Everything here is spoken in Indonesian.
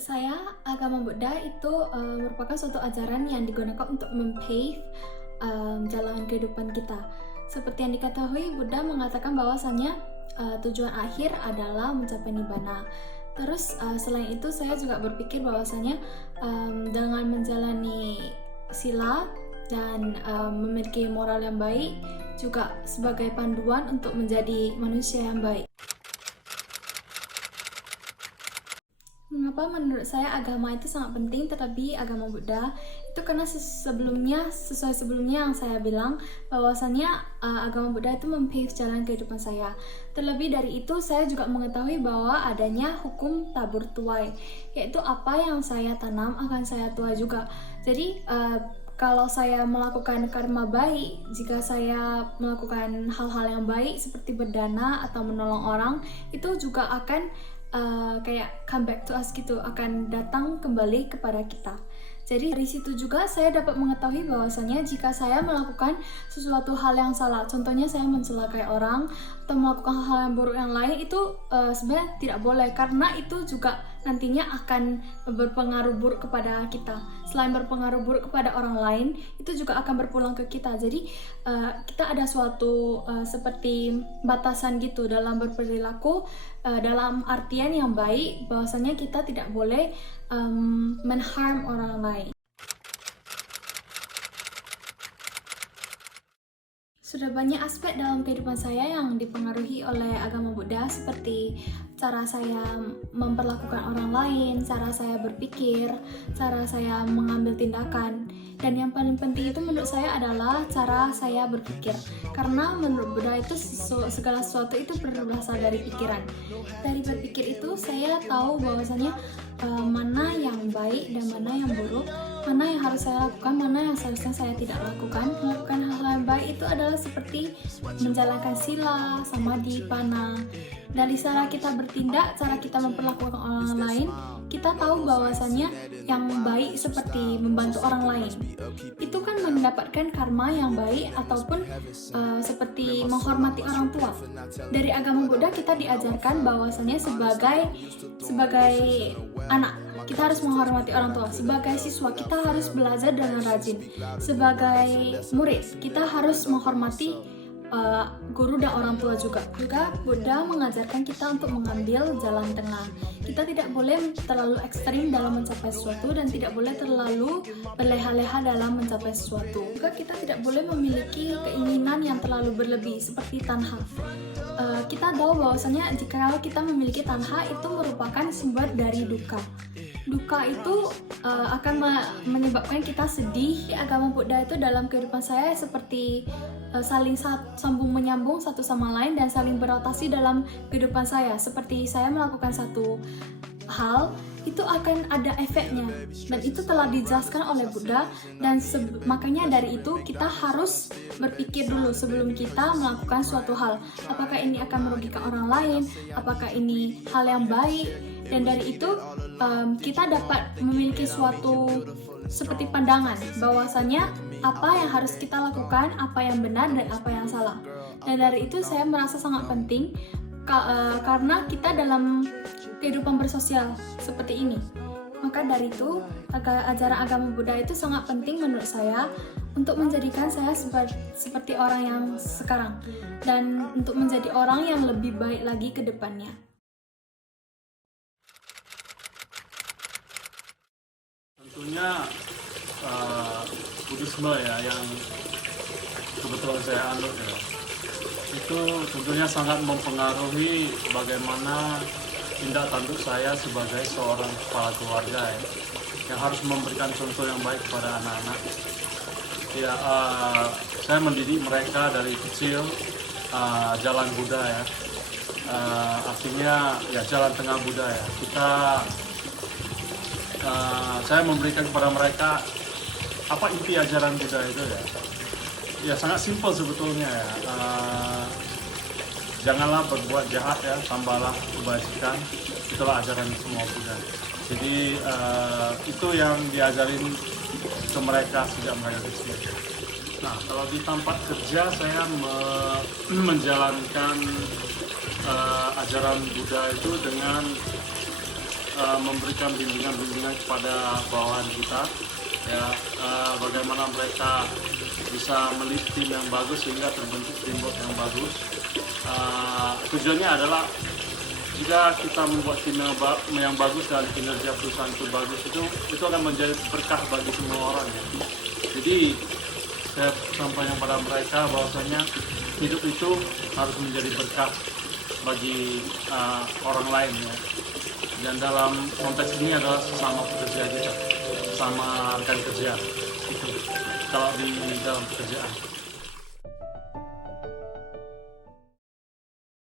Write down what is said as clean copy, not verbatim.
Menurut saya, agama Buddha itu merupakan suatu ajaran yang digunakan untuk mempave jalan kehidupan kita. Seperti yang diketahui, Buddha mengatakan bahwasannya tujuan akhir adalah mencapai nibbana. Terus selain itu, saya juga berpikir bahwasanya dengan menjalani sila dan memiliki moral yang baik juga sebagai panduan untuk menjadi manusia yang baik. Mengapa menurut saya agama itu sangat penting, terlebih agama Buddha itu karena sesuai sebelumnya yang saya bilang bahwasannya agama Buddha itu mempave jalan kehidupan saya. Terlebih dari itu, saya juga mengetahui bahwa adanya hukum tabur tuai, yaitu apa yang saya tanam akan saya tuai juga. Jadi kalau saya melakukan karma baik, jika saya melakukan hal-hal yang baik seperti berdana atau menolong orang, itu juga akan kayak come back to us gitu, akan datang kembali kepada kita. Jadi dari situ juga saya dapat mengetahui bahwasanya jika saya melakukan sesuatu hal yang salah, contohnya saya mencelakai orang atau melakukan hal yang buruk yang lain, itu sebenarnya tidak boleh, karena itu juga nantinya akan berpengaruh buruk kepada kita. Selain berpengaruh buruk kepada orang lain, itu juga akan berpulang ke kita. Jadi kita ada suatu seperti batasan gitu dalam berperilaku, dalam artian yang baik, bahwasanya kita tidak boleh menharm orang lain. Sudah banyak aspek dalam kehidupan saya yang dipengaruhi oleh agama Buddha, seperti cara saya memperlakukan orang lain, cara saya berpikir, cara saya mengambil tindakan. Dan yang paling penting itu menurut saya adalah cara saya berpikir. Karena menurut Buddha itu segala sesuatu itu berasal dari pikiran. Dari berpikir itu saya tahu bahwasanya mana yang baik dan mana yang buruk, mana yang harus saya lakukan, mana yang seharusnya saya tidak lakukan. Melakukan hal yang baik itu adalah seperti menjalankan sila, samadhi, pana. Dari cara kita bertindak, cara kita memperlakukan orang lain, kita tahu bahwasannya yang baik seperti membantu orang lain itu kan mendapatkan karma yang baik, ataupun seperti menghormati orang tua. Dari agama Buddha kita diajarkan bahwasannya sebagai anak kita harus menghormati orang tua, sebagai siswa kita harus belajar dengan rajin, sebagai murid kita harus menghormati guru dan orang tua juga. Buddha mengajarkan kita untuk mengambil jalan tengah. Kita tidak boleh terlalu ekstrim dalam mencapai sesuatu dan tidak boleh terlalu berleha-leha dalam mencapai sesuatu. Juga kita tidak boleh memiliki keinginan yang terlalu berlebih seperti tanha. Kita tahu bahwasanya jika kita memiliki tanha itu merupakan sumber dari duka. Duka itu akan menyebabkan kita sedih. Agama Buddha itu dalam kehidupan saya seperti saling sambung menyambung satu sama lain dan saling berotasi dalam kehidupan saya. Seperti saya melakukan satu hal, itu akan ada efeknya, dan itu telah dijelaskan oleh Buddha. Dan makanya dari itu kita harus berpikir dulu sebelum kita melakukan suatu hal, apakah ini akan merugikan orang lain, apakah ini hal yang baik. Dan dari itu kita dapat memiliki suatu seperti pandangan bahwasanya apa yang harus kita lakukan, apa yang benar dan apa yang salah. Dan dari itu saya merasa sangat penting karena kita dalam kehidupan bersosial seperti ini. Maka dari itu ajaran agama Buddha itu sangat penting menurut saya untuk menjadikan saya seperti orang yang sekarang, dan untuk menjadi orang yang lebih baik lagi ke depannya. Tentunya Buddhisme ya yang kebetulan saya anut ya, itu tentunya sangat mempengaruhi bagaimana tindak tanduk saya sebagai seorang kepala keluarga ya, yang harus memberikan contoh yang baik kepada anak-anak. Ya, saya mendidik mereka dari kecil jalan Buddha ya, artinya ya jalan tengah Buddha ya. Saya memberikan kepada mereka apa inti ajaran Buddha itu ya. Ya sangat simpel sebetulnya ya. Janganlah berbuat jahat ya, tambahlah kebajikan. Itulah ajaran semua Buddha. Jadi itu yang diajarin ke mereka sejak mereka kecil. Nah, kalau di tempat kerja saya menjalankan ajaran Buddha itu dengan memberikan bimbingan-bimbingan kepada bawahan kita, ya, bagaimana mereka bisa melihat tim yang bagus sehingga terbentuk teamwork yang bagus. Tujuannya adalah jika kita membuat tim yang bagus dan kinerja perusahaan itu bagus, itu akan menjadi berkah bagi semua orang, ya. Jadi saya sampaikan pada mereka bahwasanya hidup itu harus menjadi berkah bagi orang lain, ya. Dan dalam konteks ini adalah sesama pekerja kita, sama rekan kerja, itu kalau di dalam pekerjaan.